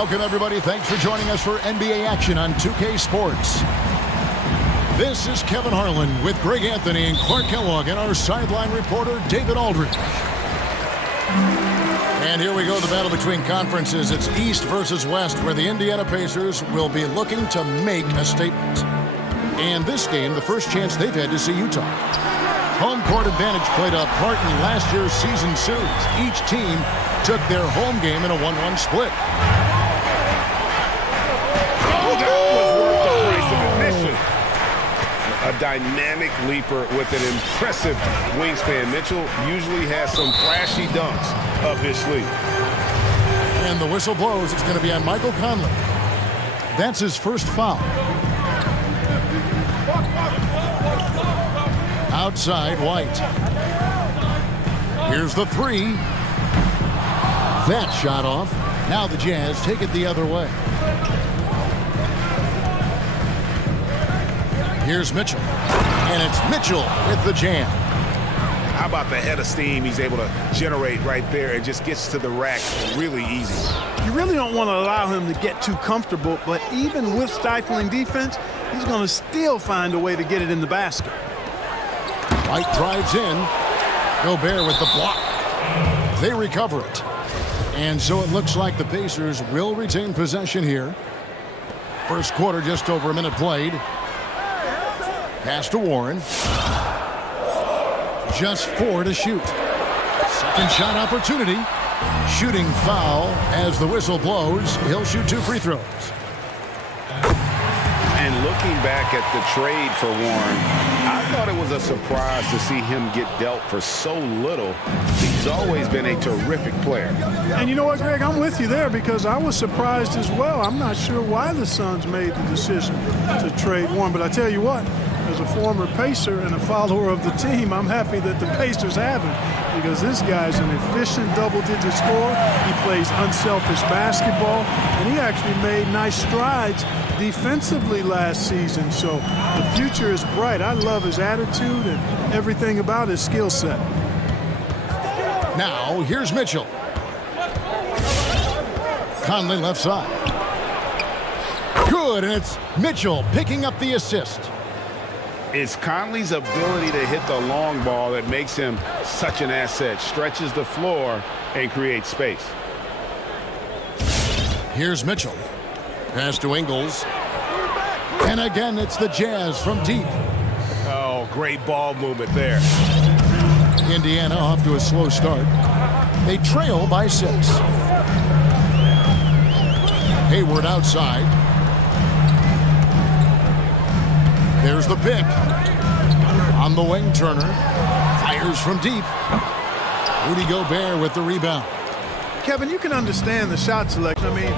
Welcome, everybody. Thanks for joining us for NBA action on 2K Sports. This is Kevin Harlan with Greg Anthony and Clark Kellogg and our sideline reporter, David Aldridge. And here we go, the battle between conferences. It's East versus West, where the Indiana Pacers will be looking to make a statement. And this game, the first chance they've had to see Utah. Home court advantage played a part in last year's season series. Each team took their home game in a 1-1 split. A dynamic leaper with an impressive wingspan. Mitchell usually has some flashy dunks up his sleeve. And the whistle blows. It's going to be on Michael Conley. That's his first foul. Outside, White. Here's the three. That shot off. Now the Jazz take it the other way. Here's Mitchell. And it's Mitchell with the jam. How about the head of steam he's able to generate right there and just gets to the rack really easy. You really don't want to allow him to get too comfortable, but even with stifling defense, he's going to still find a way to get it in the basket. White drives in. Gobert with the block. They recover it. And so it looks like the Pacers will retain possession here. First quarter, just over a minute played. Pass to Warren. Just 4 to shoot. Second shot opportunity. Shooting foul as the whistle blows. He'll shoot 2 free throws. And looking back at the trade for Warren, I thought it was a surprise to see him get dealt for so little. He's always been a terrific player. And you know what, Greg? I'm with you there because I was surprised as well. I'm not sure why the Suns made the decision to trade Warren, but I tell you what, as a former Pacer and a follower of the team, I'm happy that the Pacers have him because this guy's an efficient double-digit scorer. He plays unselfish basketball, and he actually made nice strides defensively last season. So the future is bright. I love his attitude and everything about his skill set. Now, here's Mitchell. Conley left side. Good, and it's Mitchell picking up the assist. It's Conley's ability to hit the long ball that makes him such an asset. Stretches the floor and creates space. Here's Mitchell. Pass to Ingles. And again, it's the Jazz from deep. Oh, great ball movement there. Indiana off to a slow start. They trail by 6. Hayward outside. There's the pick. On the wing, Turner. Fires from deep. Rudy Gobert with the rebound. Kevin, you can understand the shot selection. I mean,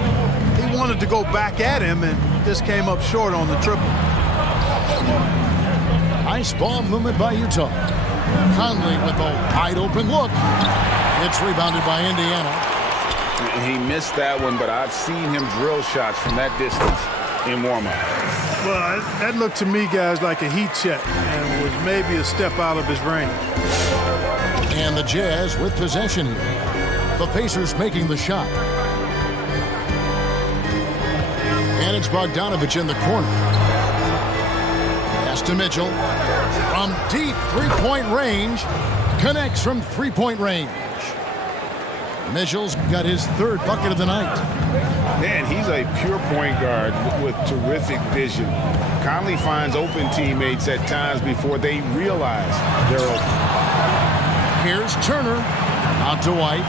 he wanted to go back at him and just came up short on the triple. Nice ball movement by Utah. Conley with a wide open look. It's rebounded by Indiana. He missed that one, but I've seen him drill shots from that distance in warm-up. Well, that looked to me, guys, like a heat check and was maybe a step out of his range. And the Jazz with possession here. The Pacers making the shot. And it's Bogdanovich in the corner. Pass Pass to Mitchell. From deep three-point range. Connects from three-point range. Mitchell's got his third bucket of the night. Man, he's a pure point guard with terrific vision. Conley finds open teammates at times before they realize they're open. Here's Turner. Out to White.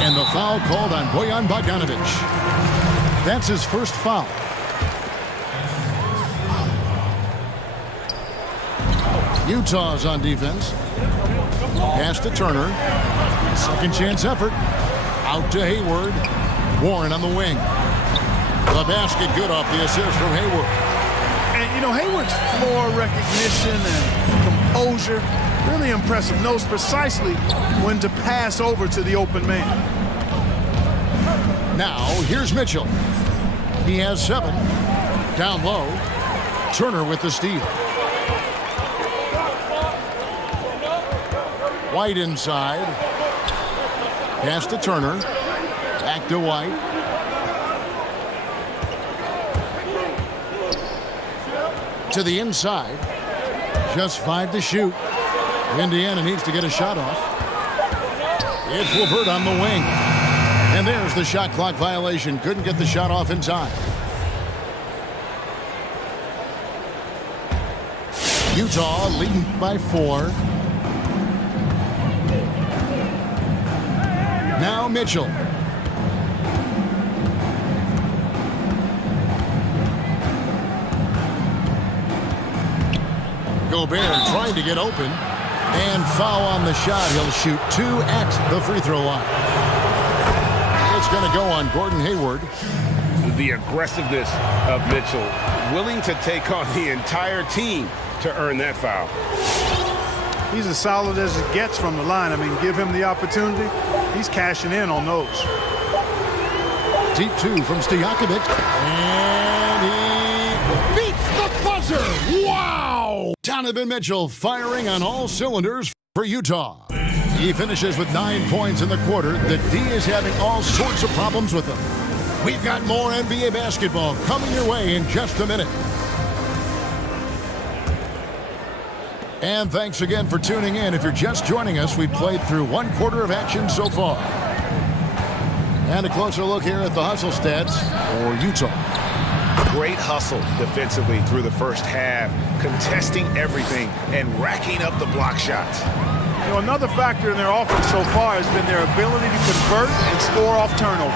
And the foul called on Bojan Bogdanovic. That's his first foul. Utah's on defense. Pass to Turner. Second chance effort. Out to Hayward. Warren on the wing. The basket good off the assist from Hayward. And, you know, Hayward's floor recognition and composure, really impressive. Knows precisely when to pass over to the open man. Now, here's Mitchell. He has 7. Down low. Turner with the steal. White inside. Pass to Turner. Back to White. To the inside. Just 5 to shoot. Indiana needs to get a shot off. It's LeVert on the wing. And there's the shot clock violation. Couldn't get the shot off in time. Utah leading by 4. Now Mitchell. Gobert trying to get open. And foul on the shot. He'll shoot 2 at the free throw line. It's going to go on Gordon Hayward. The aggressiveness of Mitchell, willing to take on the entire team to earn that foul. He's as solid as it gets from the line. I mean, give him the opportunity. He's cashing in on those. Deep 2 from Stojakovic. And he beats the buzzer. Wow! Donovan Mitchell firing on all cylinders for Utah. He finishes with 9 points in the quarter. The D is having all sorts of problems with him. We've got more NBA basketball coming your way in just a minute. And thanks again for tuning in. If you're just joining us, we've played through 1 quarter of action so far. And a closer look here at the hustle stats for Utah. Great hustle defensively through the first half, contesting everything and racking up the block shots. You know, another factor in their offense so far has been their ability to convert and score off turnover.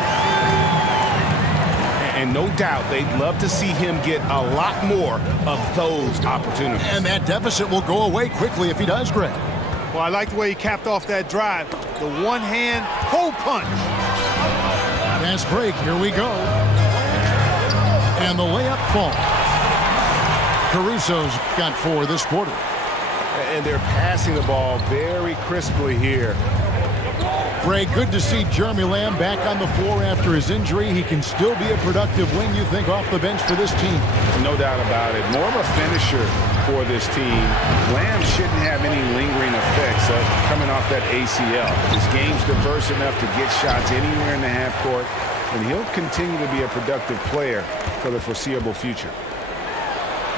And no doubt they'd love to see him get a lot more of those opportunities. And that deficit will go away quickly if he does, Greg. Well, I like the way he capped off that drive. The one-hand hole punch. Fast break. Here we go. And the layup falls. Caruso's got 4 this quarter. And they're passing the ball very crisply here. Greg, good to see Jeremy Lamb back on the floor after his injury. He can still be a productive wing, you think, off the bench for this team. No doubt about it. More of a finisher for this team. Lamb shouldn't have any lingering effects coming off that ACL. His game's diverse enough to get shots anywhere in the half court, and he'll continue to be a productive player for the foreseeable future.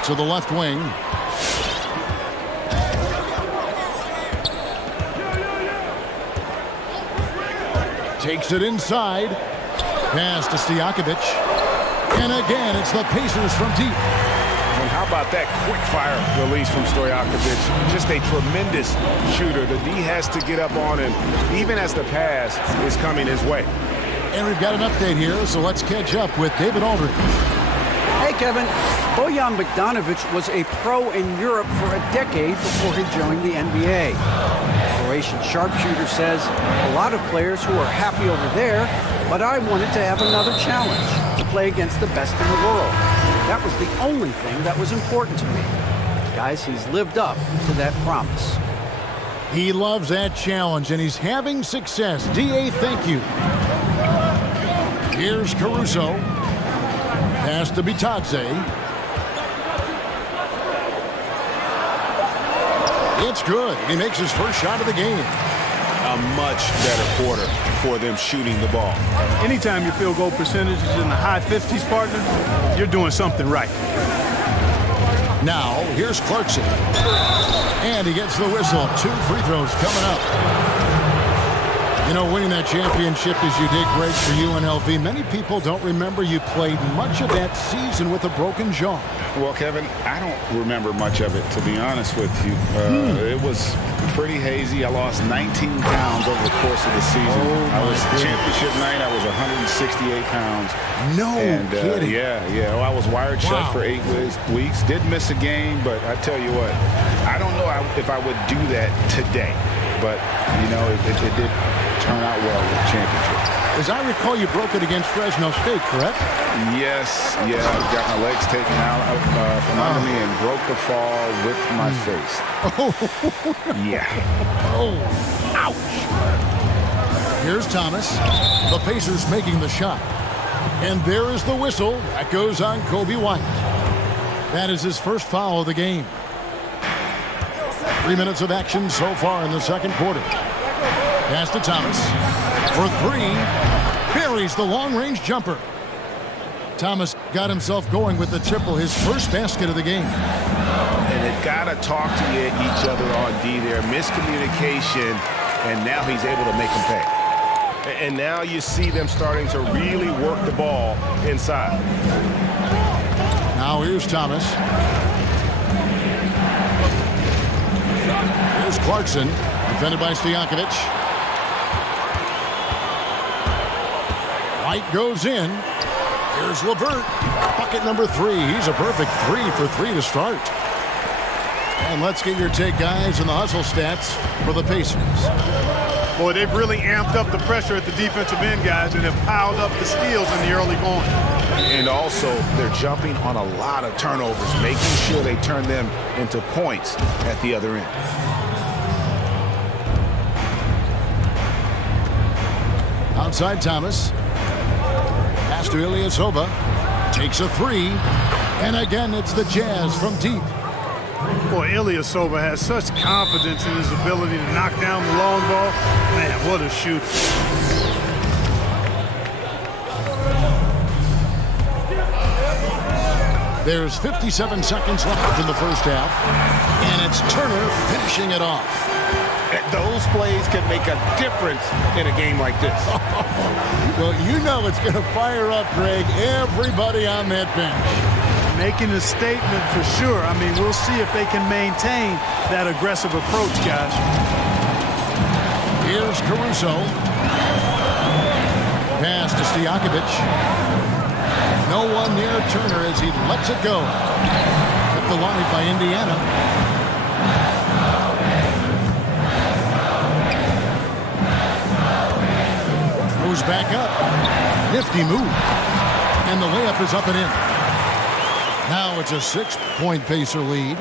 To the left wing. Takes it inside. Pass to Stojakovic. And again, it's the Pacers from deep. And how about that quick-fire release from Stojakovic? Just a tremendous shooter. The D has to get up on him, even as the pass is coming his way. And we've got an update here, so let's catch up with David Aldridge. Hey, Kevin. Bojan Bogdanovic was a pro in Europe for a decade before he joined the NBA. Croatian sharpshooter says, a lot of players who are happy over there, but I wanted to have another challenge, to play against the best in the world. That was the only thing that was important to me. Guys, he's lived up to that promise. He loves that challenge, and he's having success. D.A., thank you. Here's Caruso. Pass to Bitadze. It's good. He makes his first shot of the game. A much better quarter for them shooting the ball. Anytime your field goal percentage is in the high 50s, partner, you're doing something right. Now, here's Clarkson. And he gets the whistle. 2 free throws coming up. You know, winning that championship as you did great for UNLV. Many people don't remember you played much of that season with a broken jaw. Well, Kevin, I don't remember much of it, to be honest with you. It was pretty hazy. I lost 19 pounds over the course of the season. I was championship night. I was 168 pounds. No kidding. Yeah. Well, I was wired shut for 8 weeks. Did miss a game, but I tell you what, I don't know if I would do that today. But, you know, it did turn out well with the championship. As I recall, you broke it against Fresno State, correct? Yes, got my legs taken out from under me and broke the fall with my face. Yeah. Oh, ouch. Here's Thomas. The Pacers making the shot. And there is the whistle. That goes on Kobe White. That is his first foul of the game. 3 minutes of action so far in the second quarter. Pass to Thomas for 3. Buries the long-range jumper. Thomas got himself going with the triple, his first basket of the game. And they've got to talk to each other on D there. Miscommunication, and now he's able to make them pay. And now you see them starting to really work the ball inside. Now here's Thomas. Here's Clarkson, defended by Stojakovic. White goes in. Here's LeVert. Bucket number 3. He's a perfect 3 for 3 to start. And let's get your take, guys, on the hustle stats for the Pacers. Boy, they've really amped up the pressure at the defensive end, guys, and have piled up the steals in the early going. And also, they're jumping on a lot of turnovers, making sure they turn them into points at the other end. Outside Thomas. Pass to Ilyasova. Takes a 3. And again, it's the Jazz from deep. Boy, Ilyasova has such confidence in his ability to knock down the long ball. Man, what a shooter. There's 57 seconds left in the first half. And it's Turner finishing it off. Those plays can make a difference in a game like this. Well, you know it's going to fire up, Greg, everybody on that bench. Making a statement for sure. I mean, we'll see if they can maintain that aggressive approach, guys. Here's Caruso. Pass to Stojakovic. No one near Turner as he lets it go. Kept alive by Indiana. Goes back up. Nifty move. And the layup is up and in. Now it's a 6-point Pacer lead.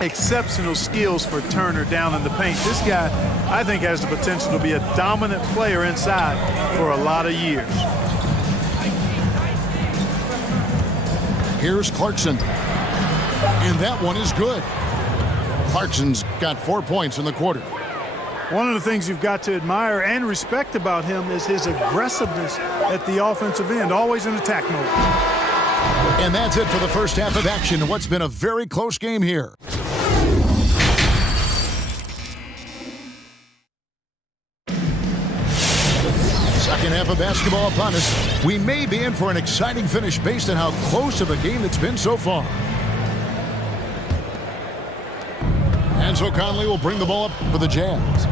Exceptional skills for Turner down in the paint. This guy, I think, has the potential to be a dominant player inside for a lot of years. Here's Clarkson. And that one is good. Clarkson's got 4 points in the quarter. One of the things you've got to admire and respect about him is his aggressiveness at the offensive end, always in attack mode. And that's it for the first half of action in what's been a very close game here. Second half of basketball upon us. We may be in for an exciting finish based on how close of a game it's been so far. Enzo Conley will bring the ball up for the Jazz.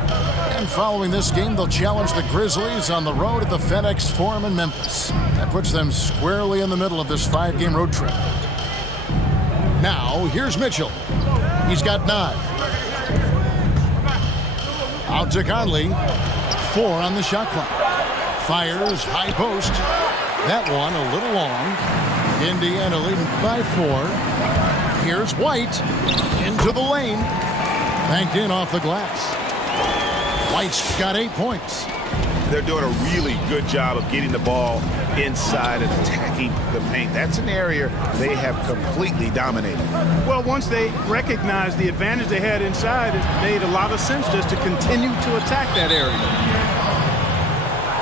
And following this game, they'll challenge the Grizzlies on the road at the FedEx Forum in Memphis. That puts them squarely in the middle of this 5-game road trip. Now, here's Mitchell. He's got 9. Out to Conley. 4 on the shot clock. Fires, high post. That one a little long. Indiana leading by 4. Here's White. Into the lane. Banked in off the glass. White's got 8 points. they're doing a really good job of getting the ball inside and attacking the paint. That's an area they have completely dominated. Well, once they recognized the advantage they had inside, it made a lot of sense just to continue to attack that area.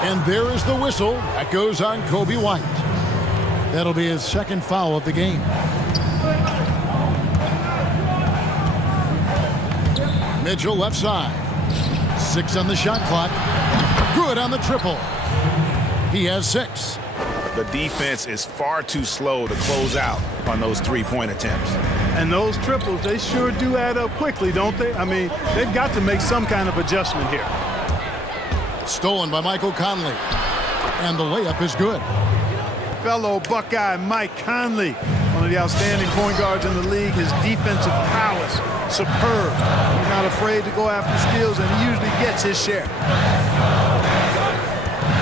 And there is the whistle. That goes on Kobe White. That'll be his second foul of the game. Mitchell left side. 6 on the shot clock. Good on the triple. He has 6. The defense is far too slow to close out on those three-point attempts. And those triples, they sure do add up quickly, don't they? I mean, they've got to make some kind of adjustment here. Stolen by Michael Conley. And the layup is good. Fellow Buckeye Mike Conley, one of the outstanding point guards in the league. His defensive prowess, superb. He's not afraid to go after steals, and he usually gets his share.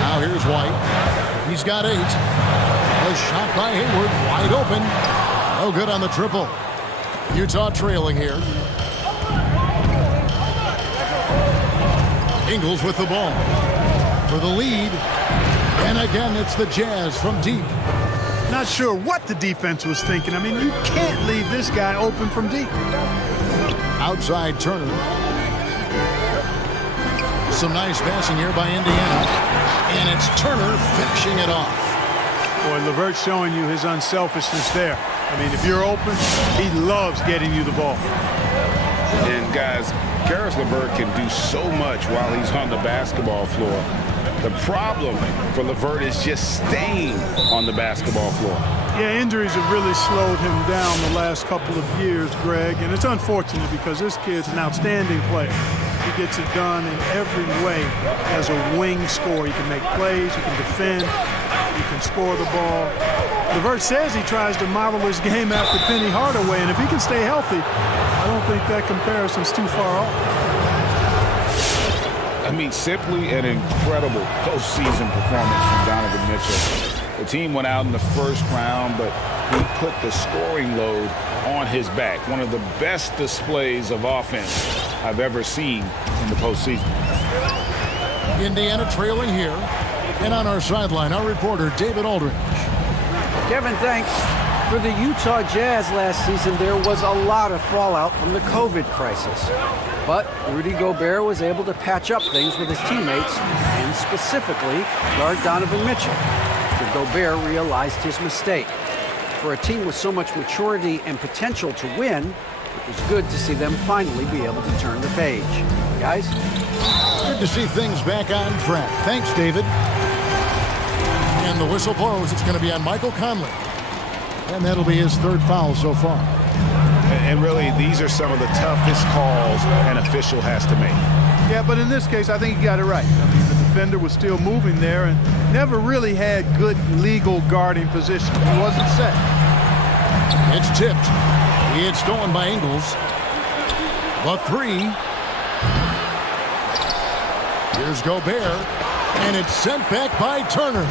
Now here's White. He's got 8. A shot by Hayward, wide open. No good on the triple. Utah trailing here. Ingles with the ball for the lead. And again, it's the Jazz from deep. Not sure what the defense was thinking. I mean, you can't leave this guy open from deep. Outside Turner. Some nice passing here by Indiana. And it's Turner finishing it off. Boy, LeVert's showing you his unselfishness there. I mean, if you're open, he loves getting you the ball. And guys, Karis LeVert can do so much while he's on the basketball floor. The problem for LeVert is just staying on the basketball floor. Yeah, injuries have really slowed him down the last couple of years, Greg, and it's unfortunate because this kid's an outstanding player. He gets it done in every way as a wing scorer. He can make plays, he can defend, he can score the ball. LeVert says he tries to model his game after Penny Hardaway, and if he can stay healthy, I don't think that comparison's too far off. I mean, simply an incredible postseason performance from Donovan Mitchell. The team went out in the first round, but he put the scoring load on his back. One of the best displays of offense I've ever seen in the postseason. Indiana trailing here. And on our sideline, our reporter, David Aldridge. Kevin, thanks. For the Utah Jazz last season, there was a lot of fallout from the COVID crisis. But Rudy Gobert was able to patch up things with his teammates and specifically guard Donovan Mitchell after Gobert realized his mistake. For a team with so much maturity and potential to win, it was good to see them finally be able to turn the page. Guys? Good to see things back on track. Thanks, David. And the whistle blows. It's going to be on Michael Conley. And that'll be his 3rd foul so far. And really, these are some of the toughest calls an official has to make. Yeah, but in this case, I think he got it right. I mean, the defender was still moving there and never really had good legal guarding position. He wasn't set. It's tipped. It's stolen by Ingles. The 3. Here's Gobert. And it's sent back by Turner.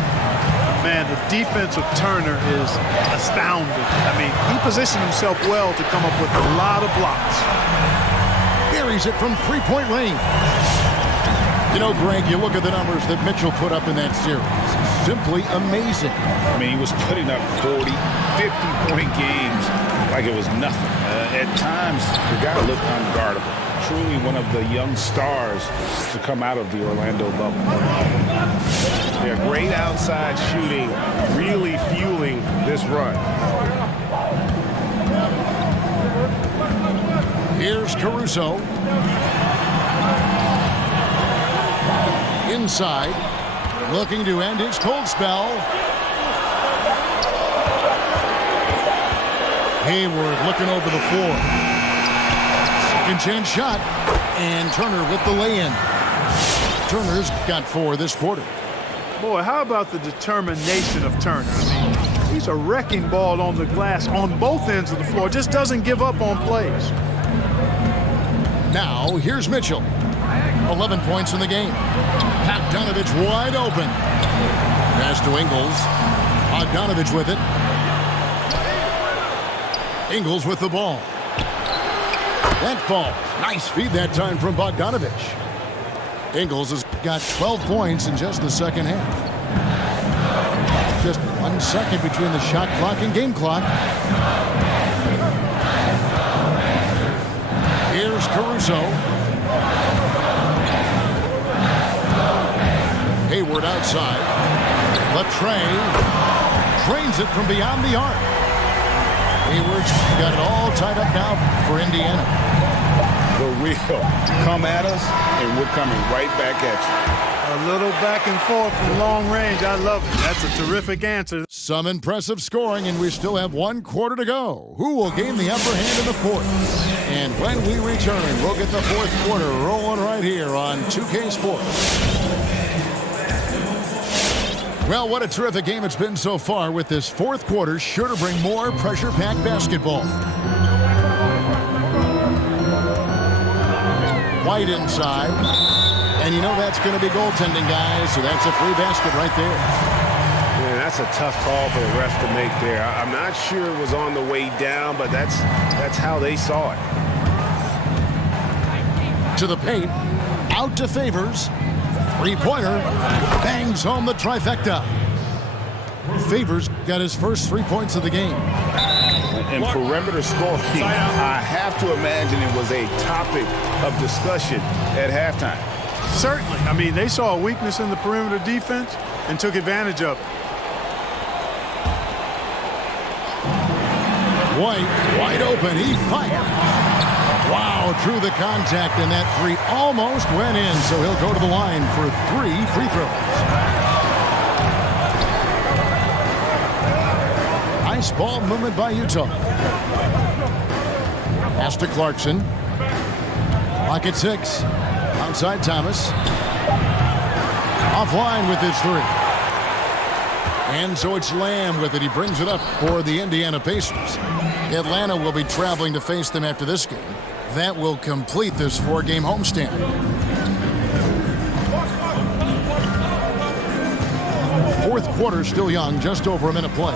Man, the defense of Turner is astounding. I mean, he positioned himself well to come up with a lot of blocks. Buries it from 3-point range. You know, Greg, you look at the numbers that Mitchell put up in that series. Simply amazing. I mean, he was putting up 40, 50-point games like it was nothing. At times, the guy looked unguardable. Truly one of the young stars to come out of the Orlando bubble. Yeah, great outside shooting, really fueling this run. Here's Caruso. Inside, looking to end his cold spell. Hayward looking over the floor. Second chance shot, and Turner with the lay-in. Turner's got 4 this quarter. Boy, how about the determination of Turner? I mean, he's a wrecking ball on the glass on both ends of the floor. Just doesn't give up on plays. Now, here's Mitchell. 11 points in the game. Bogdanovich wide open. Pass to Ingles. Bogdanovich with it. Ingles with the ball. That falls. Nice feed that time from Bogdanovich. Ingles has got 12 points in just the second half. Just 1 second between the shot clock and game clock. Here's Caruso. Hayward outside. Latrey trains it from beyond the arc. Hayward's got it all tied up now for Indiana. The real come at us, and we're coming right back at you. A little back and forth from long range. I love it. That's a terrific answer. Some impressive scoring, and we still have 1 quarter to go. Who will gain the upper hand in the fourth? And when we return, we'll get the fourth quarter rolling right here on 2K Sports. Well, what a terrific game it's been so far, with this fourth quarter sure to bring more pressure-packed basketball. White inside. And you know that's going to be goaltending, guys, so that's a free basket right there. Man, that's a tough call for the ref to make there. I'm not sure it was on the way down, but that's how they saw it. To the paint. Out to Favors. Three-pointer. Bangs home the trifecta. Favors got his first 3 points of the game. And perimeter scoring, I have to imagine it was a topic of discussion at halftime. Certainly. I mean, they saw a weakness in the perimeter defense and took advantage of it. White wide open. He fired. Wow, drew the contact, and that three almost went in, so he'll go to the line for 3 free throws. Nice ball movement by Utah. Pass to Clarkson. Clock at 6. Outside Thomas. Offline with his 3. And so it's Lamb with it. He brings it up for the Indiana Pacers. Atlanta will be traveling to face them after this game. That will complete this 4-game homestand. Fourth quarter still young, just over a minute play.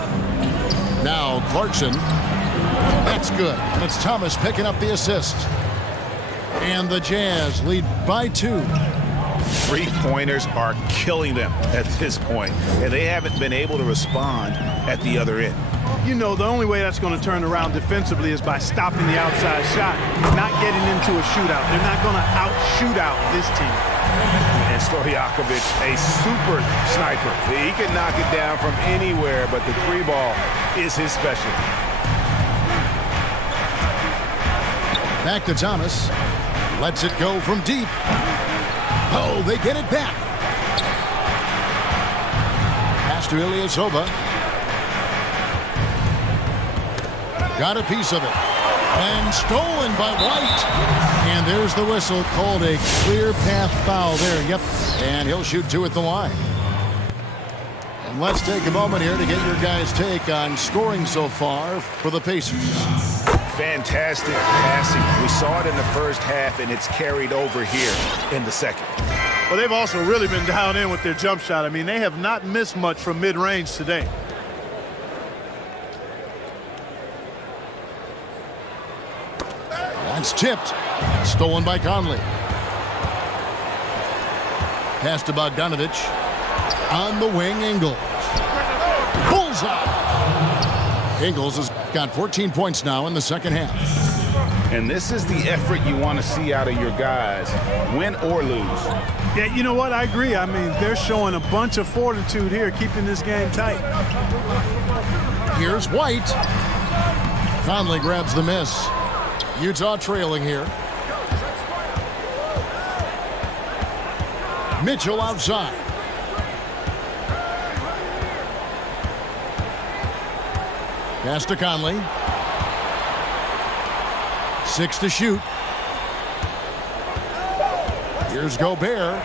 Now Clarkson. That's good. And it's Thomas picking up the assist. And the Jazz lead by 2. Three-pointers are killing them at this point, and they haven't been able to respond at the other end. You know, the only way that's going to turn around defensively is by stopping the outside shot, not getting into a shootout. They're not going to out-shootout this team. And Stojakovic, a super sniper. He can knock it down from anywhere, but the 3-ball is his specialty. Back to Thomas. Lets it go from deep. Oh, they get it back. Pass to Ilyasova. Got a piece of it. And stolen by White. And there's the whistle, called a clear path foul there. Yep. And he'll shoot 2 at the line. And let's take a moment here to get your guys' take on scoring so far for the Pacers. Fantastic passing. We saw it in the first half, and it's carried over here in the second. Well, they've also really been down in with their jump shot. I mean, they have not missed much from mid-range today. That's tipped. Stolen by Conley. Pass to Bogdanovich. On the wing, Ingles. Bullseye. Ingles has got 14 points now in the second half. And this is the effort you want to see out of your guys, win or lose. Yeah, you know what? I agree. I mean, they're showing a bunch of fortitude here, keeping this game tight. Here's White. Conley grabs the miss. Utah trailing here. Mitchell outside. Pass to Conley. 6 to shoot. Here's Gobert.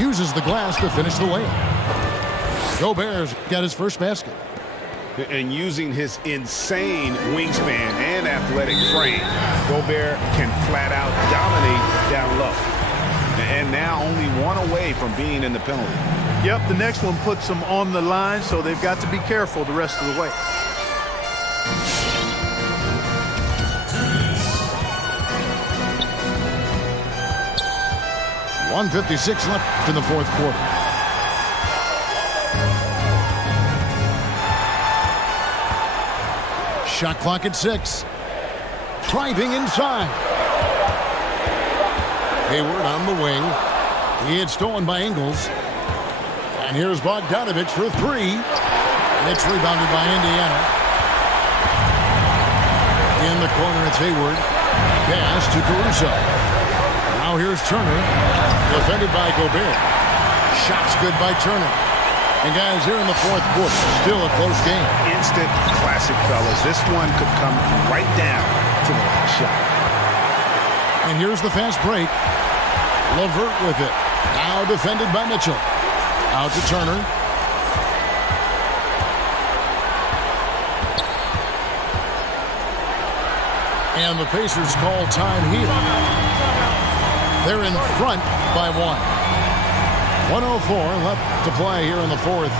Uses the glass to finish the layup. Gobert's got his first basket. And using his insane wingspan and athletic frame, Gobert can flat out dominate down low. And now only 1 away from being in the penalty. Yep, the next one puts them on the line, so they've got to be careful the rest of the way. 1:56 left in the fourth quarter. Shot clock at 6. Driving inside. Hayward on the wing. He had stolen by Ingles. And here's Bogdanovich for 3. It's rebounded by Indiana. In the corner, it's Hayward. Pass to Caruso. Now here's Turner. Defended by Gobert. Shots good by Turner. And guys, here in the fourth quarter, still a close game. Instant classic, fellas. This one could come right down to the last shot. And here's the fast break. LeVert with it. Now defended by Mitchell. Out to Turner. And the Pacers call time here. They're in front by 1. 1:04 left to play here in the fourth.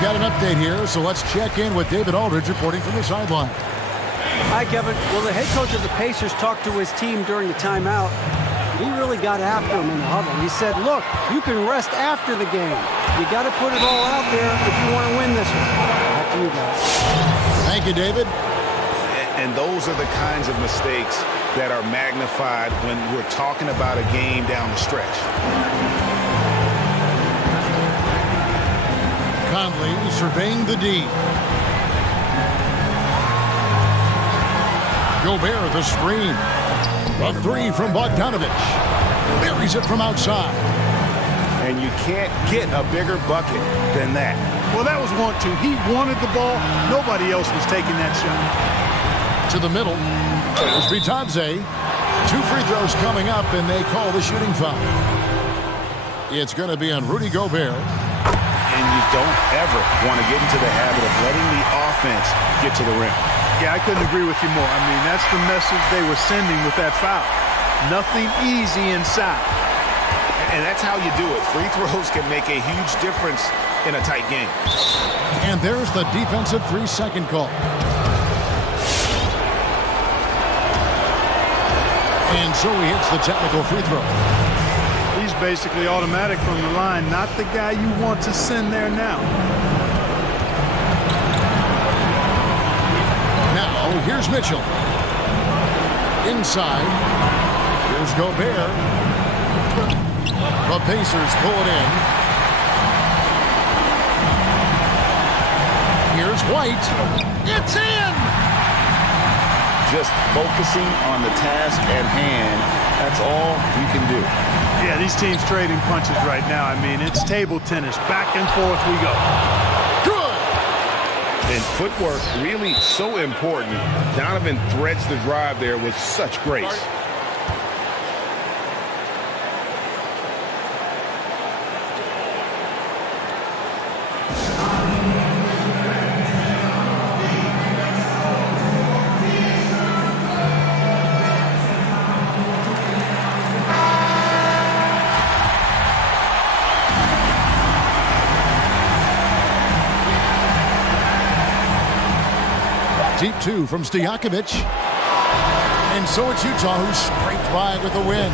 Got an update here, so let's check in with David Aldridge reporting from the sideline. Hi, Kevin. Well, the head coach of the Pacers talked to his team during the timeout. He really got after him in the huddle. He said, look, you can rest after the game. You got to put it all out there if you want to win this one. Back to you guys. Thank you, David. And those are the kinds of mistakes that are magnified when we're talking about a game down the stretch. Conley surveying the D. Gobert the screen. A 3 from Bogdanovich. Buries it from outside. And you can't get a bigger bucket than that. Well, that was 1-2. He wanted the ball. Nobody else was taking that shot. To the middle. There's Bitadze. 2 free throws coming up, and they call the shooting foul. It's going to be on Rudy Gobert. And you don't ever want to get into the habit of letting the offense get to the rim. Yeah, I couldn't agree with you more. I mean, that's the message they were sending with that foul. Nothing easy inside. And that's how you do it. Free throws can make a huge difference in a tight game. And there's the defensive 3-second call. And so he hits the technical free throw. He's basically automatic from the line, not the guy you want to send there now. Now, here's Mitchell. Inside. Here's Gobert. The Pacers pull it in. Here's White. It's in! Just focusing on the task at hand, that's all you can do. Yeah, these teams trading punches right now. I mean, it's table tennis. Back and forth we go. Good! And footwork really so important. Donovan threads the drive there with such grace. Deep 2 from Stojakovic. And so it's Utah who scraped by with the win.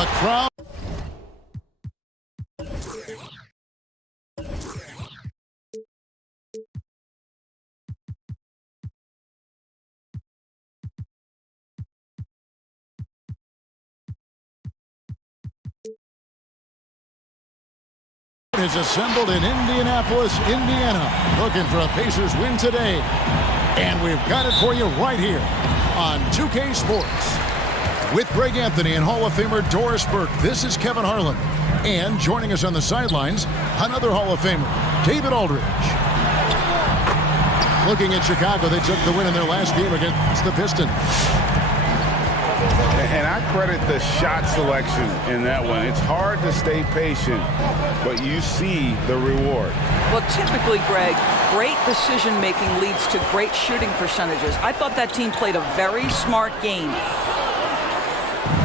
The crowd. Is assembled in Indianapolis, Indiana, looking for a Pacers win today. And we've got it for you right here on 2K Sports. With Greg Anthony and Hall of Famer Doris Burke, this is Kevin Harlan. And joining us on the sidelines, another Hall of Famer, David Aldridge. Looking at Chicago, they took the win in their last game against the Pistons. And I credit the shot selection in that one. It's hard to stay patient, but you see the reward. Well, typically, Greg, great decision-making leads to great shooting percentages. I thought that team played a very smart game.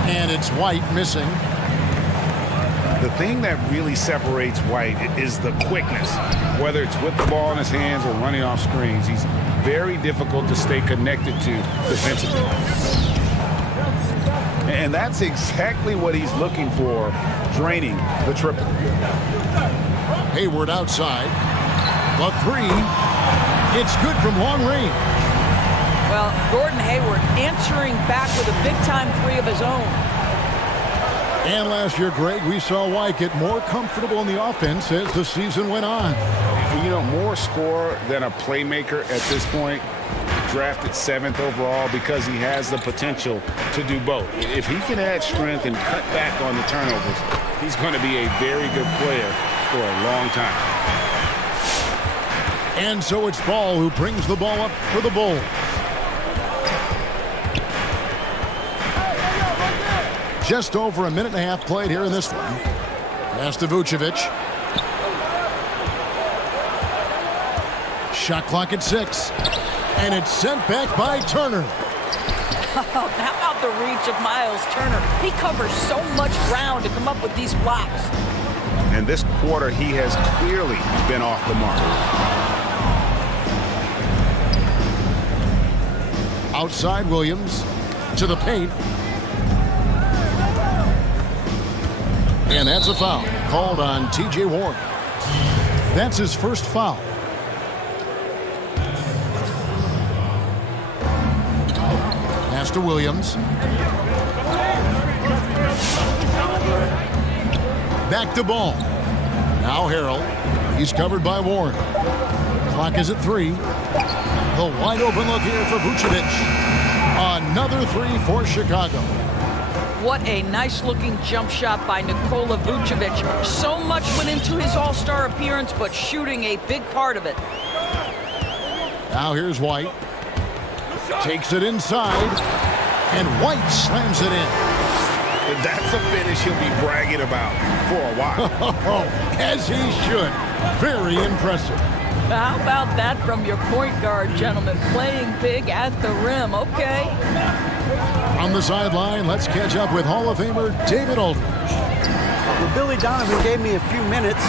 And it's White missing. The thing that really separates White is the quickness. Whether it's with the ball in his hands or running off screens, he's very difficult to stay connected to defensively. And that's exactly what he's looking for, draining the triple. Hayward outside. The three. It's good from long range. Well, Gordon Hayward answering back with a big-time three of his own. And last year, Greg, we saw White get more comfortable in the offense as the season went on. You know, more scorer than a playmaker at this point. Drafted 7th overall because he has the potential to do both. If he can add strength and cut back on the turnovers, he's going to be a very good player for a long time. And so it's Ball who brings the ball up for the Bulls. Just over a minute and a half played here in this one. Pass to Vucevic. Shot clock at 6. And it's sent back by Turner. How about the reach of Miles Turner? He covers so much ground to come up with these blocks. And this quarter, he has clearly been off the mark. Outside Williams to the paint. And that's a foul called on T.J. Warren. That's his first foul. Pass to Williams. Back to Ball. Now Harrell. He's covered by Warren. Clock is at 3. The wide open look here for Vucevic. Another 3 for Chicago. What a nice-looking jump shot by Nikola Vucevic. So much went into his all-star appearance, but shooting a big part of it. Now here's White. Takes it inside, and White slams it in. That's a finish he'll be bragging about for a while. As he should. Very impressive. How about that from your point guard, gentlemen? Playing big at the rim, okay? On the sideline, let's catch up with Hall of Famer David Aldridge. Well, Billy Donovan gave me a few minutes.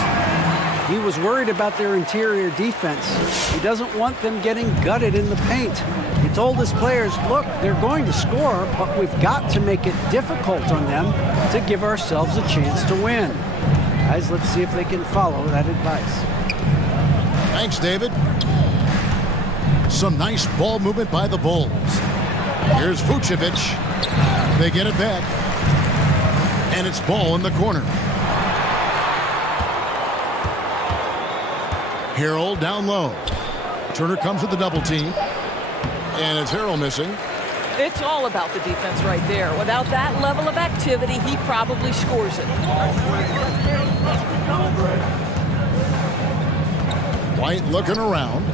He was worried about their interior defense. He doesn't want them getting gutted in the paint. He told his players, look, they're going to score, but we've got to make it difficult on them to give ourselves a chance to win. Guys, let's see if they can follow that advice. Thanks, David. Some nice ball movement by the Bulls. Here's Vucevic. They get it back. And it's Ball in the corner. Harrell down low. Turner comes with the double team. And it's Harrell missing. It's all about the defense right there. Without that level of activity, he probably scores it. White looking around.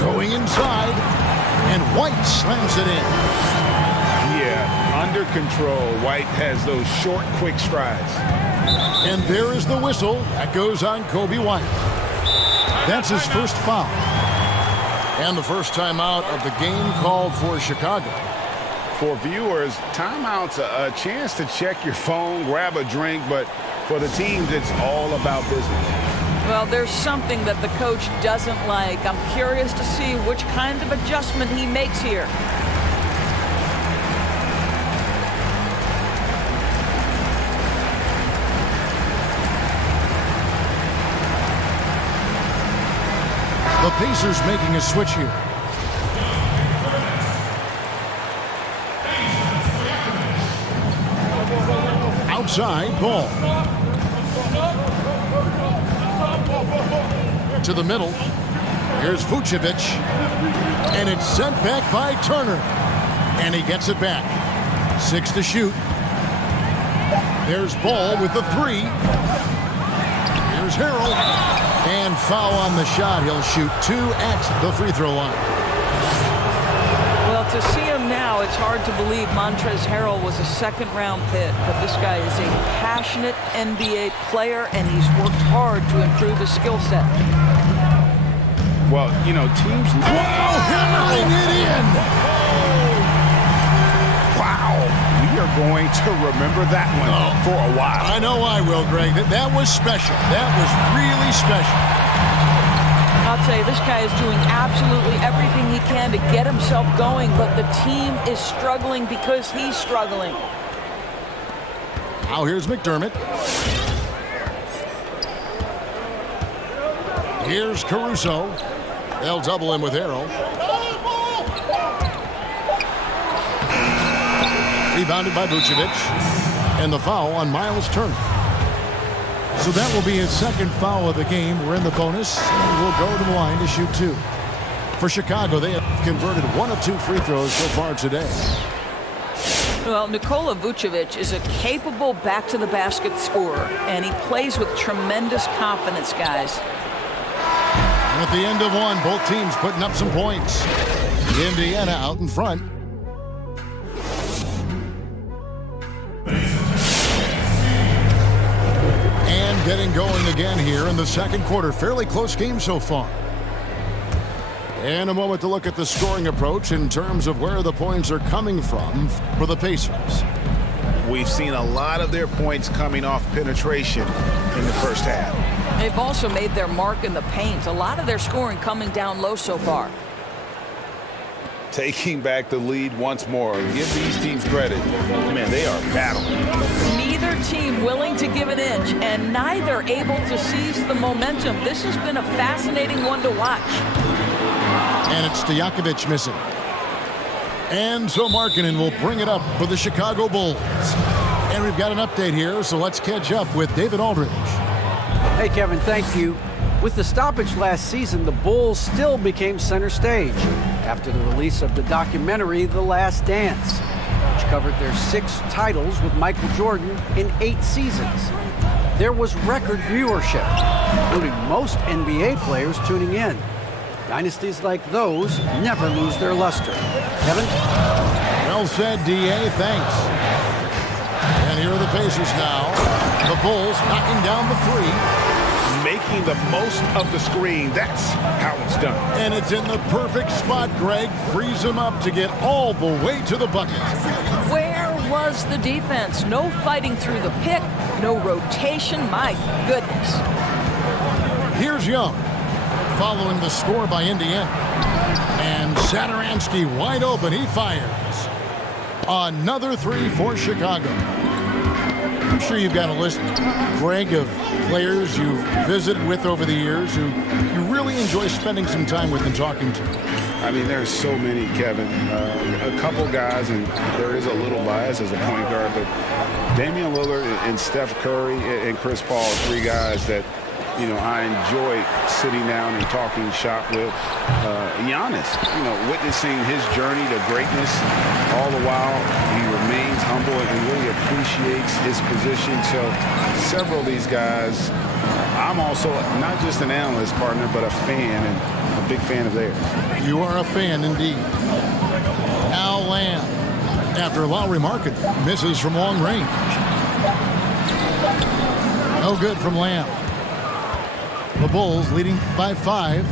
Going inside. And White slams it in. Yeah, under control. White has those short, quick strides. And there is the whistle. That goes on Kobe White. That's his first foul. And the first timeout of the game called for Chicago. For viewers, timeout's a chance to check your phone, grab a drink, but for the teams, it's all about business. Well, there's something that the coach doesn't like. I'm curious to see which kind of adjustment he makes here. The Pacers making a switch here. Outside, Ball. To the middle. Here's Vucevic. And it's sent back by Turner. And he gets it back. 6 to shoot. There's Ball with the 3. Here's Harrell. And foul on the shot. He'll shoot 2 at the free throw line. Well, to see him now, it's hard to believe Montrezl Harrell was a second-round pick. But this guy is a passionate NBA player, and he's worked hard to improve his skill set. Well, you know, teams... Wow, hammering it in! Wow! We are going to remember that one for a while. I know I will, Greg. That was special. That was really special. I'll tell you, this guy is doing absolutely everything he can to get himself going, but the team is struggling because he's struggling. Now here's McDermott. Here's Caruso. They'll double him with Harrell. Rebounded by Vucevic. And the foul on Miles Turner. So that will be his second foul of the game. We're in the bonus. And we'll go to the line to shoot 2. For Chicago, they have converted 1 of 2 free throws so far today. Well, Nikola Vucevic is a capable back-to-the-basket scorer, and he plays with tremendous confidence, guys. And at the end of one, both teams putting up some points. Indiana out in front. And getting going again here in the second quarter. Fairly close game so far. And a moment to look at the scoring approach in terms of where the points are coming from for the Pacers. We've seen a lot of their points coming off penetration in the first half. They've also made their mark in the paint. A lot of their scoring coming down low so far. Taking back the lead once more. Give these teams credit. Man, they are battling. Neither team willing to give an inch, and neither able to seize the momentum. This has been a fascinating one to watch. And it's Stojakovic missing. And so Markkanen will bring it up for the Chicago Bulls. And we've got an update here, so let's catch up with David Aldridge. Hey, Kevin, thank you. With the stoppage last season, the Bulls still became center stage after the release of the documentary The Last Dance, which covered their 6 titles with Michael Jordan in 8 seasons. There was record viewership, including most NBA players tuning in. Dynasties like those never lose their luster. Kevin? Well said, D.A. Thanks. And here are the Pacers now. The Bulls knocking down the 3. Making the most of the screen. That's how it's done. And it's in the perfect spot, Greg. Frees him up to get all the way to the bucket. Where was the defense? No fighting through the pick, no rotation. My goodness. Here's Young, following the score by Indiana. And Satoransky wide open. He fires. Another 3 for Chicago. I'm sure you've got a list, Greg, of players you've visited with over the years who you really enjoy spending some time with and talking to. I mean, there's so many, Kevin. A couple guys, and there is a little bias as a point guard, but Damian Lillard and Steph Curry and Chris Paul, 3 guys that I enjoy sitting down and talking shop with Giannis, witnessing his journey to greatness. All the while, he remains humble and really appreciates his position. So several of these guys, I'm also not just an analyst partner, but a fan, and a big fan of theirs. You are a fan indeed. Now Lamb, after Lowry Market misses from long range. No good from Lamb. The Bulls leading by 5.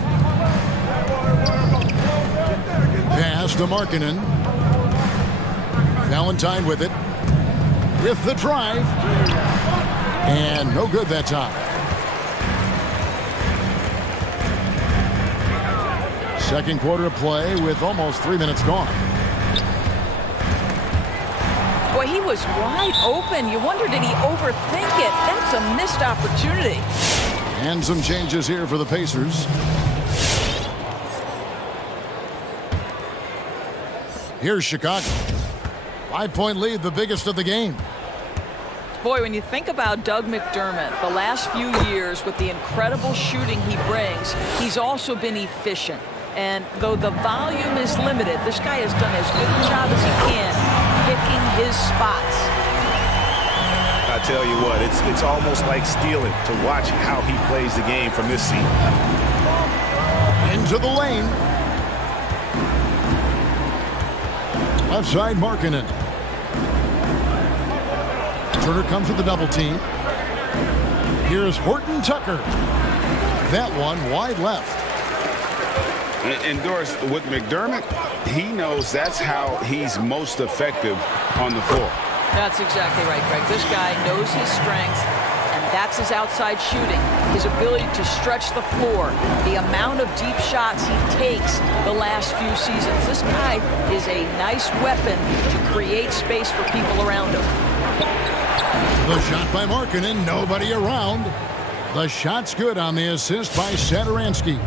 Pass to Markkanen. Valentine with it. With the drive. And no good that time. Second quarter of play with almost 3 minutes gone. Boy, he was wide open. You wonder, did he overthink it? That's a missed opportunity. And some changes here for the Pacers. Here's Chicago. 5-point lead, the biggest of the game. Boy, when you think about Doug McDermott, the last few years with the incredible shooting he brings, he's also been efficient. And though the volume is limited, this guy has done as good a job as he can picking his spots. I tell you what, it's almost like stealing to watch how he plays the game from this seat. Into the lane. Left side, Markkanen. Turner comes with the double team. Here's Horton Tucker. That one wide left. And Doris, with McDermott, he knows that's how he's most effective on the floor. That's exactly right, Greg. This guy knows his strengths, and that's his outside shooting. His ability to stretch the floor, the amount of deep shots he takes the last few seasons. This guy is a nice weapon to create space for people around him. The shot by Markkanen, nobody around. The shot's good on the assist by Satoransky.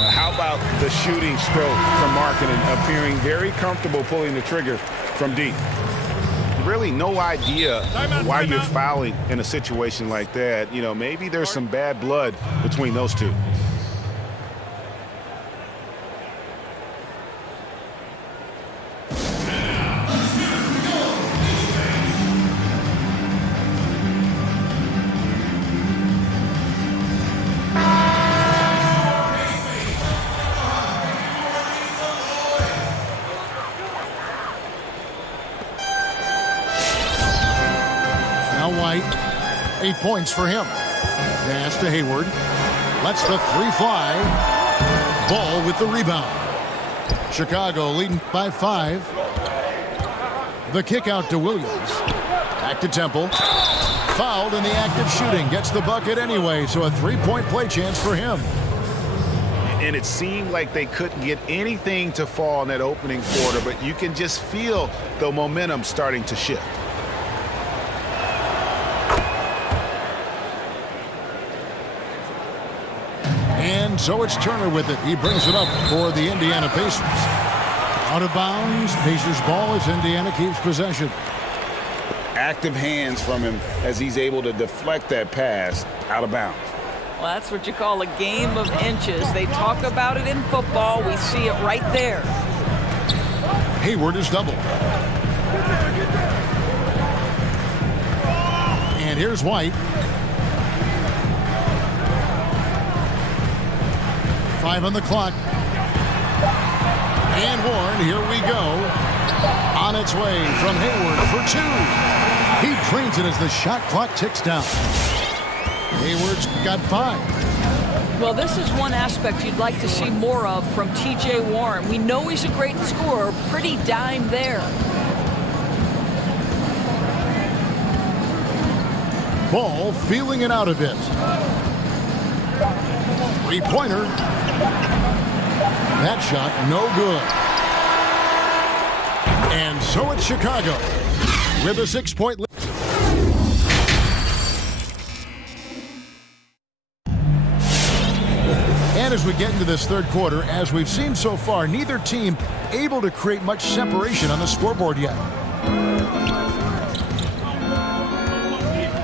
How about the shooting stroke from Markkanen, appearing very comfortable pulling the trigger from deep? Really no idea why you're fouling in a situation like that. Maybe there's some bad blood between those two. White, 8 points for him. Pass to Hayward. Lets the 3 fly. Ball with the rebound. Chicago leading by 5. The kick out to Williams. Back to Temple. Fouled in the act of shooting. Gets the bucket anyway, so a 3-point play chance for him. And it seemed like they couldn't get anything to fall in that opening quarter, but you can just feel the momentum starting to shift. And so it's Turner with it. He brings it up for the Indiana Pacers. Out of bounds. Pacers ball as Indiana keeps possession. Active hands from him as he's able to deflect that pass out of bounds. Well, that's what you call a game of inches. They talk about it in football. We see it right there. Hayward is doubled. And here's White. 5 on the clock. And Warren, here we go. On its way from Hayward for 2. He drains it as the shot clock ticks down. Hayward's got 5. Well, this is one aspect you'd like to see more of from T.J. Warren. We know he's a great scorer, pretty dime there. Ball feeling it out a bit. 3-pointer. That shot no good. And so it's Chicago with a 6-point lead. And as we get into this third quarter, as we've seen so far, neither team able to create much separation on the scoreboard yet.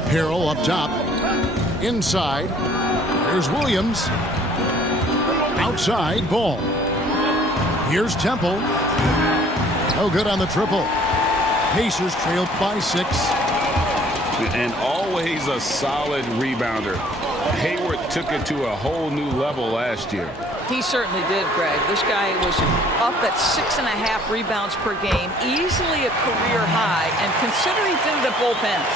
Harrell up top. Inside. Here's Williams. Outside ball. Here's Temple. No good on the triple. Pacers trailed by 6. And always a solid rebounder. Hayward took it to a whole new level last year. He certainly did, Greg. This guy was up at 6.5 rebounds per game, easily a career high, and consider he did it at both ends.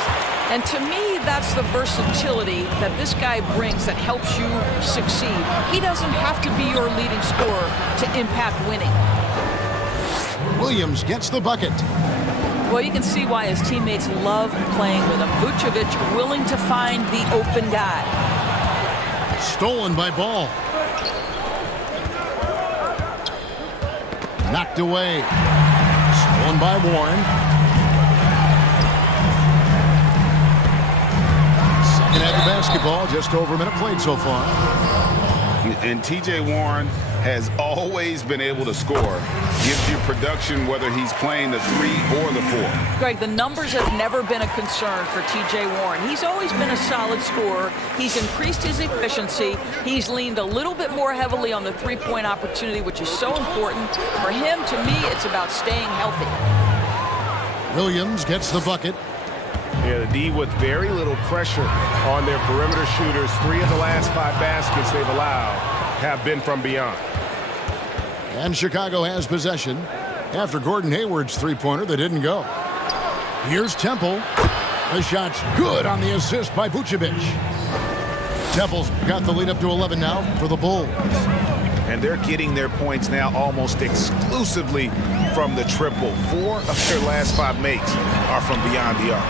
And to me, that's the versatility that this guy brings that helps you succeed. He doesn't have to be your leading scorer to impact winning. Williams gets the bucket. Well, you can see why his teammates love playing with him. Vucevic willing to find the open guy. Stolen by Ball. Knocked away. Stolen by Warren. Second half of basketball, just over a minute played so far. And T.J. Warren has always been able to score. Gives you production whether he's playing the 3 or the 4. Greg, the numbers have never been a concern for T.J. Warren. He's always been a solid scorer. He's increased his efficiency. He's leaned a little bit more heavily on the three-point opportunity, which is so important. For him, to me, it's about staying healthy. Williams gets the bucket. Yeah, the D with very little pressure on their perimeter shooters. 3 of the last 5 baskets they've allowed have been from beyond. And Chicago has possession after Gordon Hayward's three-pointer that didn't go. Here's Temple. The shot's good on the assist by Vucevic. Temple's got the lead up to 11 now for the Bulls. And they're getting their points now almost exclusively from the triple. 4 of their last 5 makes are from beyond the arc.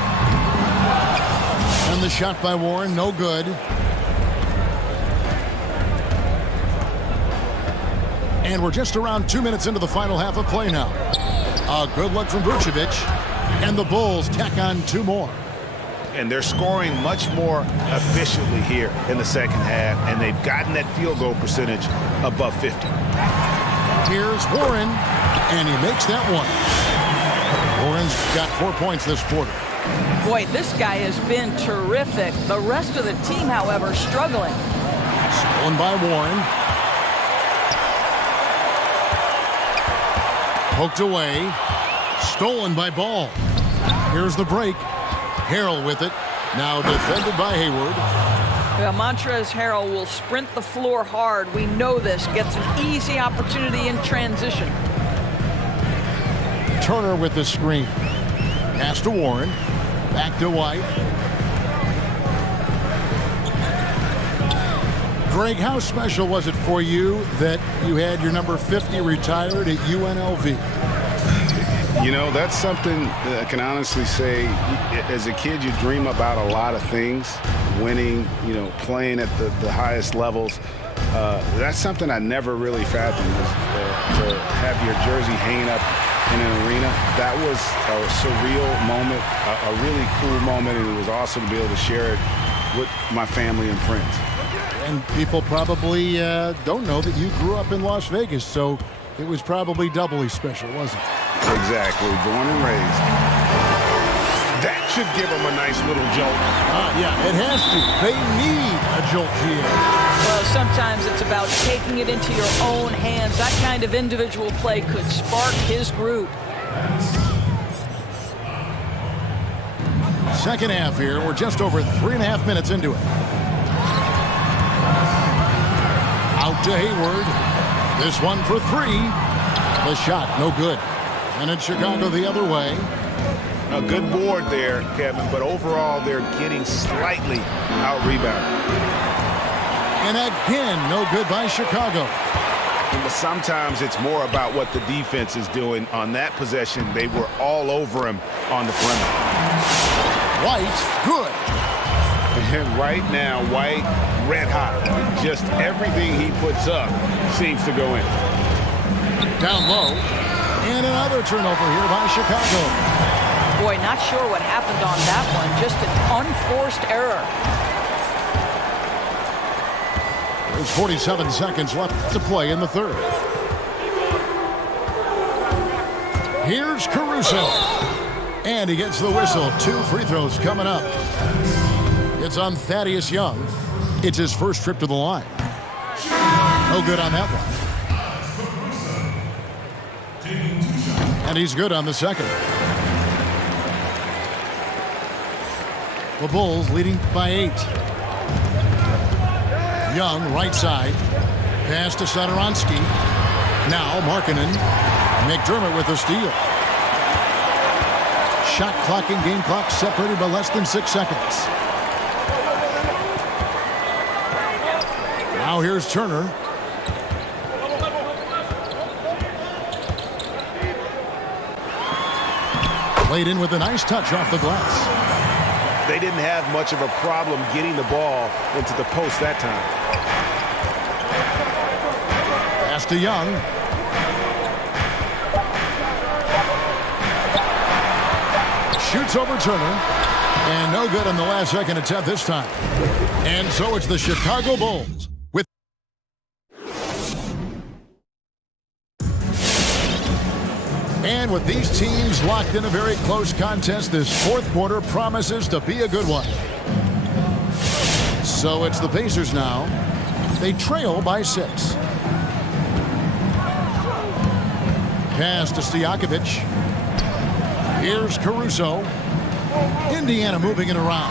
And the shot by Warren, no good. And we're just around 2 minutes into the final half of play now. A good look from Vucevic. And the Bulls tack on 2 more. And they're scoring much more efficiently here in the second half. And they've gotten that field goal percentage above 50. Here's Warren. And he makes that one. Warren's got 4 points this quarter. Boy, this guy has been terrific. The rest of the team, however, struggling. Stolen by Warren. Poked away. Stolen by Ball. Here's the break. Harrell with it. Now defended by Hayward. Well, Montrezl Harrell will sprint the floor hard. We know this. Gets an easy opportunity in transition. Turner with the screen. Pass to Warren. Back to White. Greg, how special was it for you that you had your number 50 retired at UNLV? You know, that's something that I can honestly say. As a kid, you dream about a lot of things. Winning, you know, playing at the highest levels. That's something I never really fathomed, to have your jersey hanging up in an arena. That was a surreal moment, a really cool moment, and it was awesome to be able to share it with my family and friends. And people probably don't know that you grew up in Las Vegas, so it was probably doubly special, wasn't it? Exactly. Born and raised. That should give them a nice little jolt. Yeah, it has to. They need a jolt, GA. Well, sometimes it's about taking it into your own hands. That kind of individual play could spark his group. Second half here. We're just over 3.5 minutes into it. Out to Hayward. This one for 3. The shot, no good. And it's Chicago the other way. A good board there, Kevin, but overall they're getting slightly out-rebounded. And again, no good by Chicago. But sometimes it's more about what the defense is doing. On that possession, they were all over him on the perimeter. White, good. And right now, White, red hot. Just everything he puts up seems to go in. Down low. And another turnover here by Chicago. Boy, not sure what happened on that one. Just an unforced error. There's 47 seconds left to play in the third. Here's Caruso. And he gets the whistle. 2 free throws coming up. It's on Thaddeus Young. It's his first trip to the line. No good on that one. And he's good on the second. The Bulls leading by 8. Young, right side. Pass to Satoransky. Now Markkanen. McDermott with a steal. Shot clock and game clock separated by less than 6 seconds. Now here's Turner. Played in with a nice touch off the glass. They didn't have much of a problem getting the ball into the post that time. Pass to Young. Shoots over Turner. And no good on the last second attempt this time. And so it's the Chicago Bulls. And with these teams locked in a very close contest, this fourth quarter promises to be a good one. So it's the Pacers now. They trail by 6. Pass to Stojakovic. Here's Caruso. Indiana moving it around.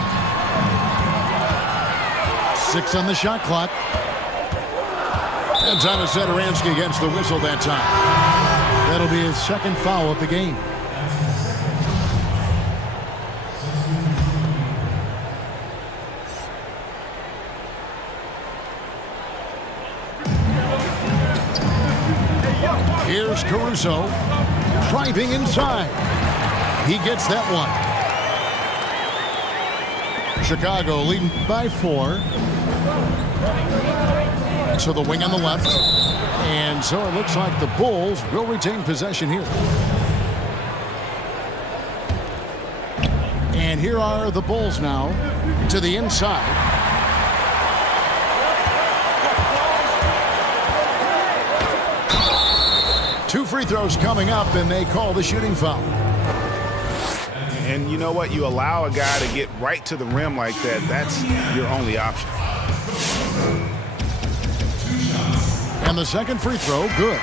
6 on the shot clock. And Thomas Satoransky against the whistle that time. That'll be his second foul of the game. Here's Caruso. Driving inside. He gets that one. Chicago leading by 4. So the wing on the left. And so it looks like the Bulls will retain possession here. And here are the Bulls now to the inside. Two free throws coming up, and they call the shooting foul. And you know what? You allow a guy to get right to the rim like that. That's your only option. And the second free throw, good.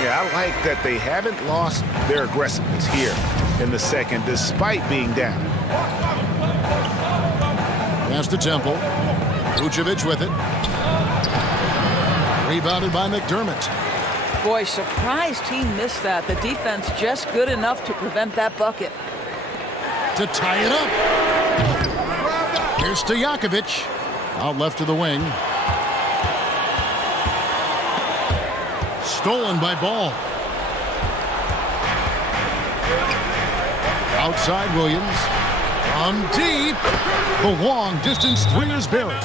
Yeah, I like that they haven't lost their aggressiveness here in the second, despite being down. Pass to Temple. Vucevic with it. Rebounded by McDermott. Boy, surprised he missed that. The defense just good enough to prevent that bucket. To tie it up. Here's Stojakovic. Out left to the wing. Stolen by Ball. Outside Williams. On deep. The long distance 3 is buried.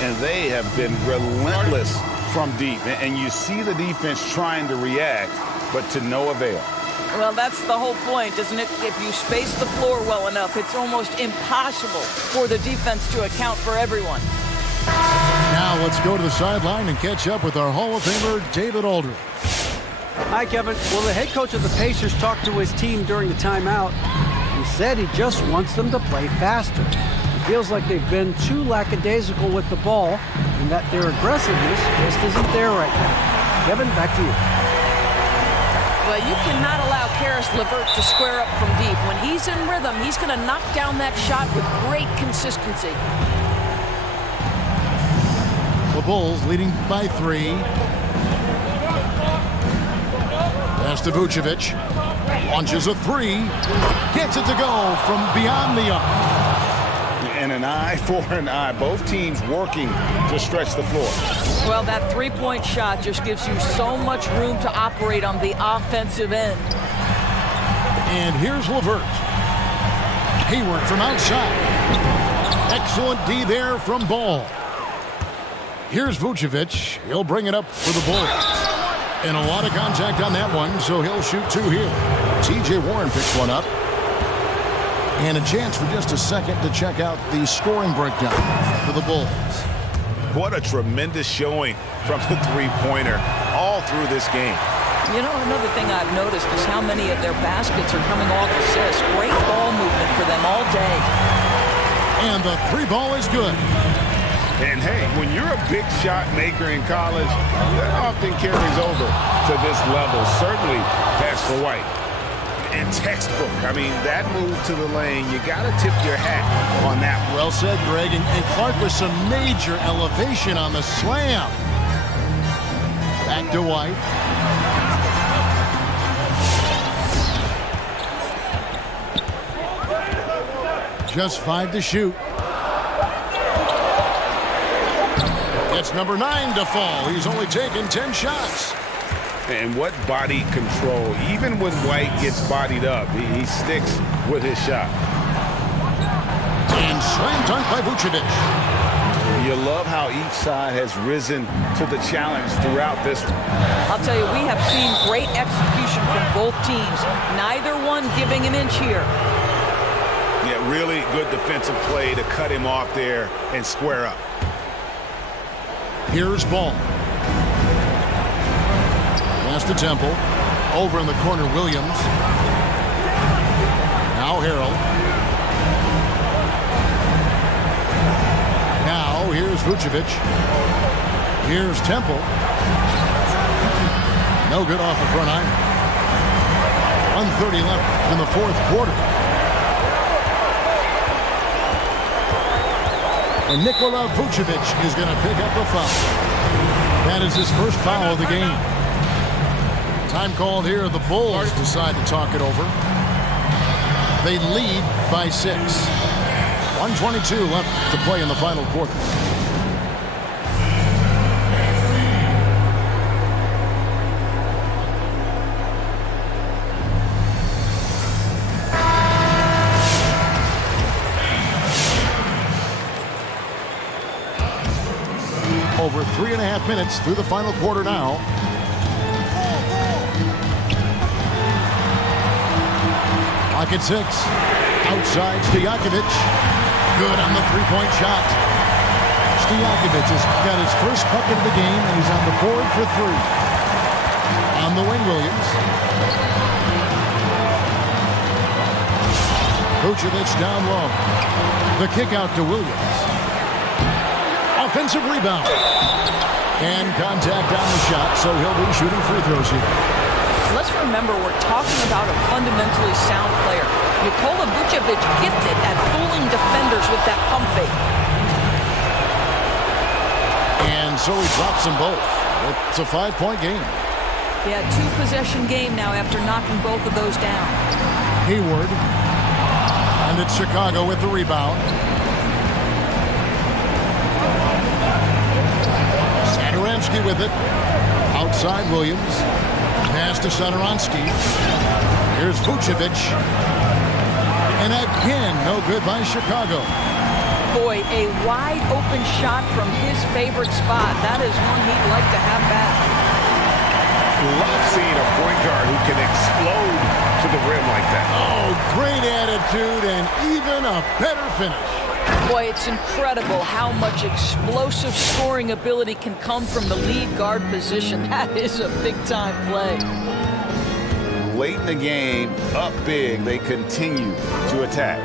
And they have been relentless from deep. And you see the defense trying to react, but to no avail. Well, that's the whole point, isn't it? If you space the floor well enough, it's almost impossible for the defense to account for everyone. Now let's go to the sideline and catch up with our Hall of Famer, David Aldridge. Hi, Kevin. Well, the head coach of the Pacers talked to his team during the timeout. He said he just wants them to play faster. It feels like they've been too lackadaisical with the ball and that their aggressiveness just isn't there right now. Kevin, back to you. Well, you cannot allow Karis LeVert to square up from deep. When he's in rhythm, he's going to knock down that shot with great consistency. The Bulls leading by 3. Pass to Vucevic. Launches a 3. Gets it to go from beyond the arc. And an eye for an eye. Both teams working to stretch the floor. Well, that three-point shot just gives you so much room to operate on the offensive end. And here's LeVert. Hayward from outside. Excellent D there from Ball. Here's Vucevic. He'll bring it up for the Bulls. And a lot of contact on that one, so he'll shoot 2 here. T.J. Warren picks one up. And a chance for just a second to check out the scoring breakdown for the Bulls. What a tremendous showing from the three-pointer all through this game. You know, another thing I've noticed is how many of their baskets are coming off assists. Great ball movement for them all day. And the 3 ball is good. And hey, when you're a big shot maker in college, that often carries over to this level, certainly past for White. And textbook. I mean, that move to the lane, you got to tip your hat on that. Well said, Greg. And Clark with some major elevation on the slam. Back to White. Just 5 to shoot. Gets number 9 to fall. He's only taken 10 shots. And what body control. Even when White gets bodied up, he sticks with his shot. And slam dunk by Vucevic. You love how each side has risen to the challenge throughout this one. I'll tell you, we have seen great execution from both teams. Neither one giving an inch here. Yeah, really good defensive play to cut him off there and square up. Here's Ball. Pass to Temple. Over in the corner, Williams. Now Harrell. Now here's Vucevic. Here's Temple. No good off the front iron. 1:30 left in the fourth quarter. And Nikola Vucevic is going to pick up a foul. That is his first foul of the game. Time called here. The Bulls decide to talk it over. They lead by 6. 1:22 left to play in the final quarter. Over 3.5 minutes through the final quarter now. Clock at 6. Outside Stojakovic. Good on the three-point shot. Stojakovic has got his first bucket of the game, and he's on the board for 3. On the wing, Williams. Vucevic down low. The kick out to Williams. Offensive rebound. And contact on the shot, so he'll be shooting free throws here. Let's remember, we're talking about a fundamentally sound player. Nikola Vucevic gifted at fooling defenders with that pump fake. And so he drops them both. It's a 5-point game. Yeah, 2-possession game now after knocking both of those down. Hayward. And it's Chicago with the rebound. Satoransky with it. Outside Williams. Pass to Satoransky. Here's Vucevic. And again, no good by Chicago. Boy, a wide open shot from his favorite spot. That is one he'd like to have back. Love seeing a point guard who can explode to the rim like that. Oh, great attitude and even a better finish. Boy, it's incredible how much explosive scoring ability can come from the lead guard position. That is a big-time play. Late in the game, up big, they continue to attack.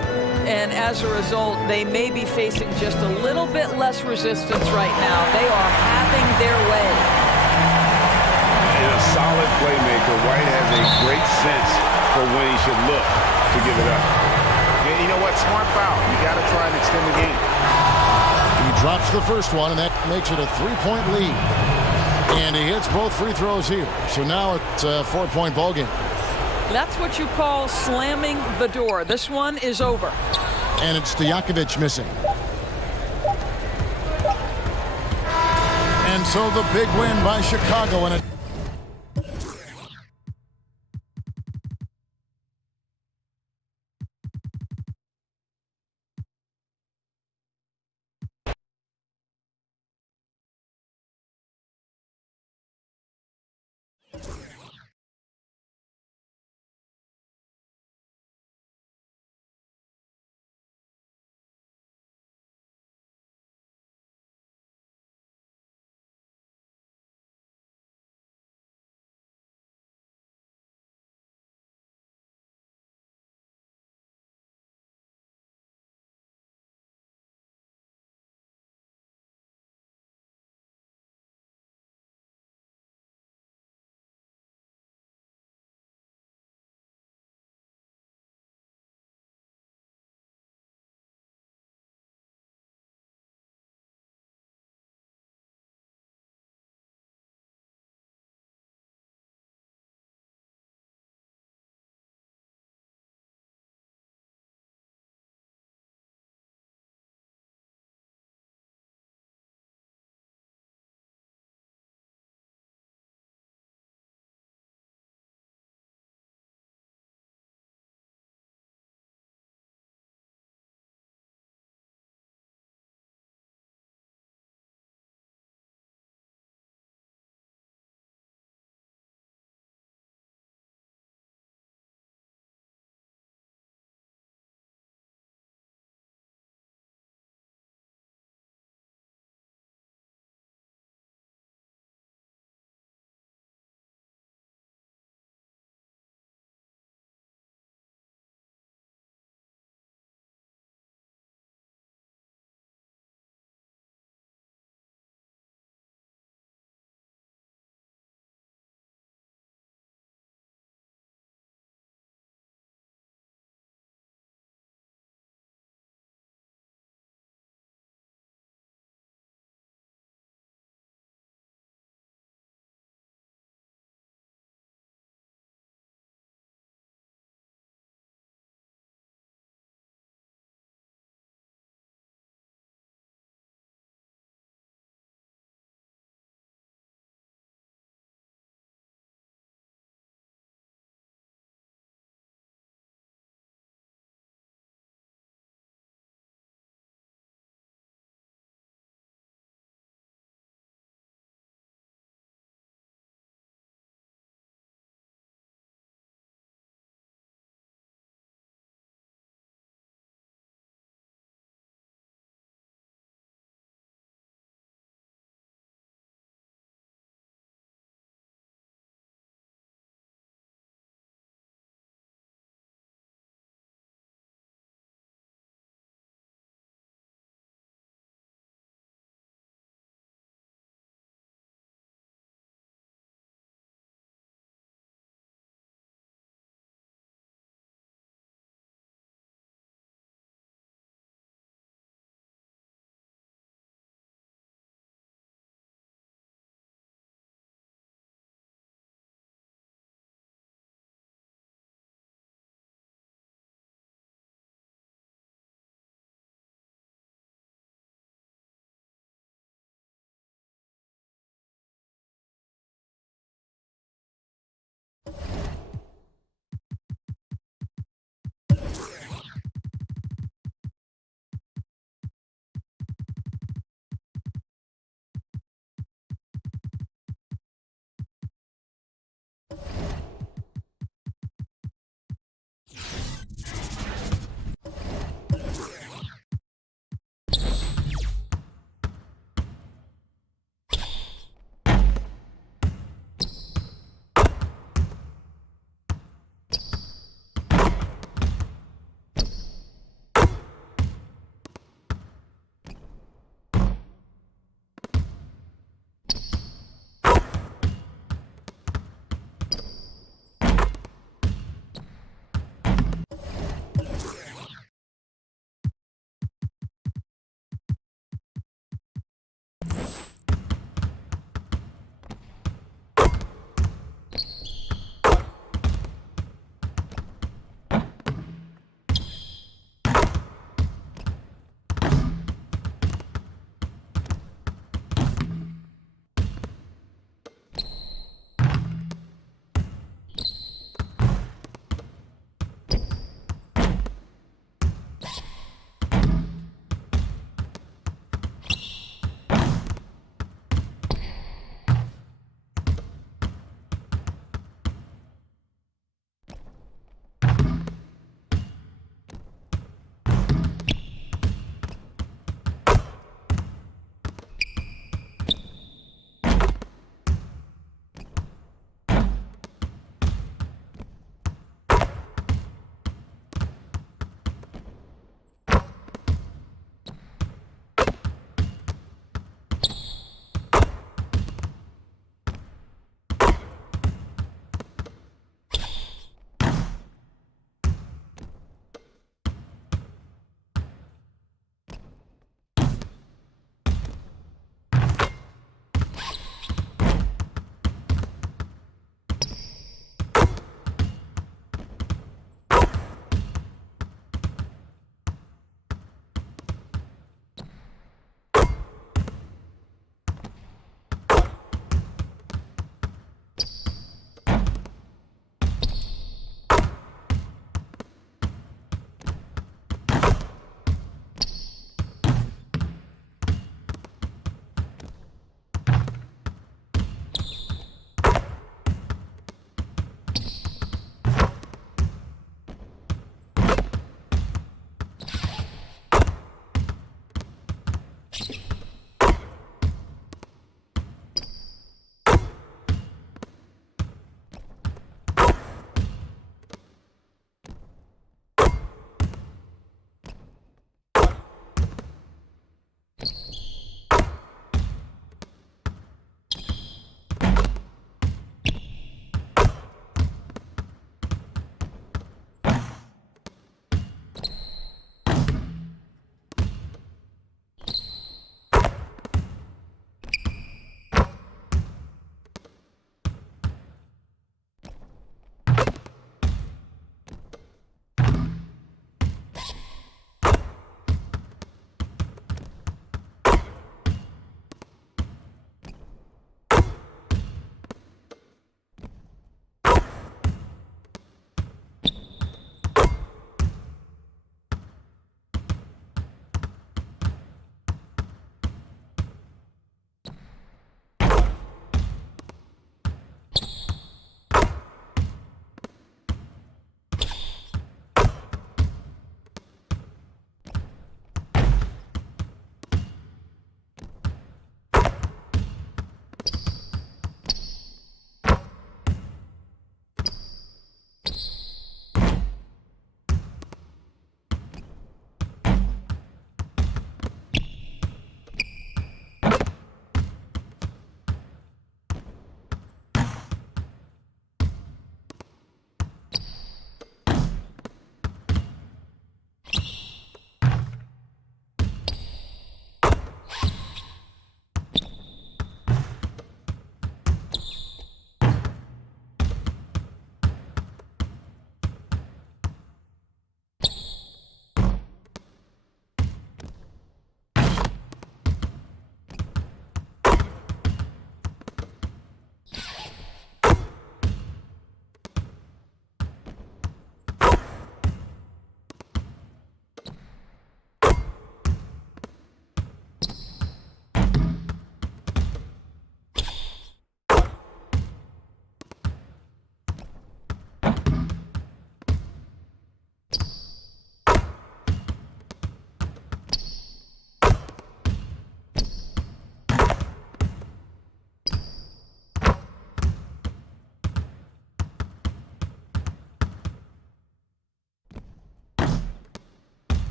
And as a result, they may be facing just a little bit less resistance right now. They are having their way. And a solid playmaker, White has a great sense for when he should look to give it up. And you know what? Smart foul. You got to try and extend the game. He drops the first one, and that makes it a 3-point lead. And he hits both free throws here. So now it's a 4-point ball game. That's what you call slamming the door. This one is over. And it's Stojakovic missing. And so the big win by Chicago, and a